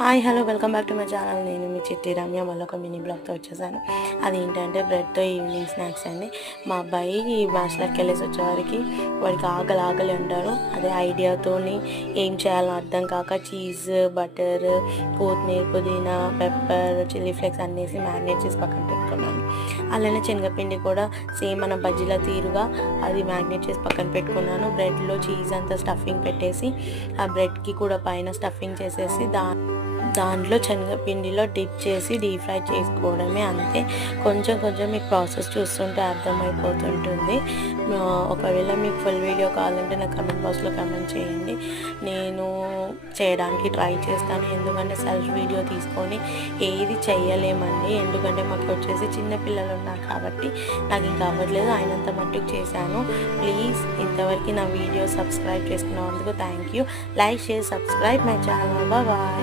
Hi hello welcome back to my channel. నేను మీ చిట్టి రమ్య మళ్ళీ ఒక మినీ బ్లాగ్తో వచ్చేసాను. అదేంటంటే బ్రెడ్తో ఈవినింగ్ స్నాక్స్ అండి. మా అబ్బాయి బ్యాచిలర్కి వెళ్ళేసి వచ్చేవారికి వాడికి ఆకలి అంటారు. అదే ఐడియాతోని ఏం చేయాలో అర్థం కాక చీజ్, బటర్, కొత్తిమీర, పుదీనా, పెప్పర్, చిల్లీ ఫ్లేక్స్ అన్నేసి మ్యారినేట్ చేసి పక్కన పెట్టుకున్నాను. అలానే శనగపిండి కూడా సేమ్ మన బజ్జీల తీరుగా అది మ్యారినేట్ చేసి పక్కన పెట్టుకున్నాను. బ్రెడ్లో చీజ్ అంతా స్టఫింగ్ పెట్టేసి ఆ బ్రెడ్కి కూడా పైన స్టఫింగ్ చేసేసి దాంట్లో శనగపిండిలో డిప్ చేసి డీప్ ఫ్రై చేసుకోవడమే, అంతే. కొంచెం మీకు ప్రాసెస్ చూస్తుంటే అర్థమైపోతుంటుంది. ఒకవేళ మీకు ఫుల్ వీడియో కావాలంటే నాకు కమెంట్ బాక్స్లో కమెంట్ చేయండి. నేను చేయడానికి ట్రై చేస్తాను. ఎందుకంటే సెల్ఫ్ వీడియో తీసుకొని ఏది చెయ్యలేమండి. ఎందుకంటే మాకు వచ్చేసి చిన్న పిల్లలు ఉన్నారు కాబట్టి నాకు ఇంకా అవ్వట్లేదు. అయినంత మట్టుకు చేశాను. ప్లీజ్ ఇంతవరకు నా వీడియో సబ్స్క్రైబ్ చేసుకున్నందుకు thank you. Like, share, subscribe my channel. Bye.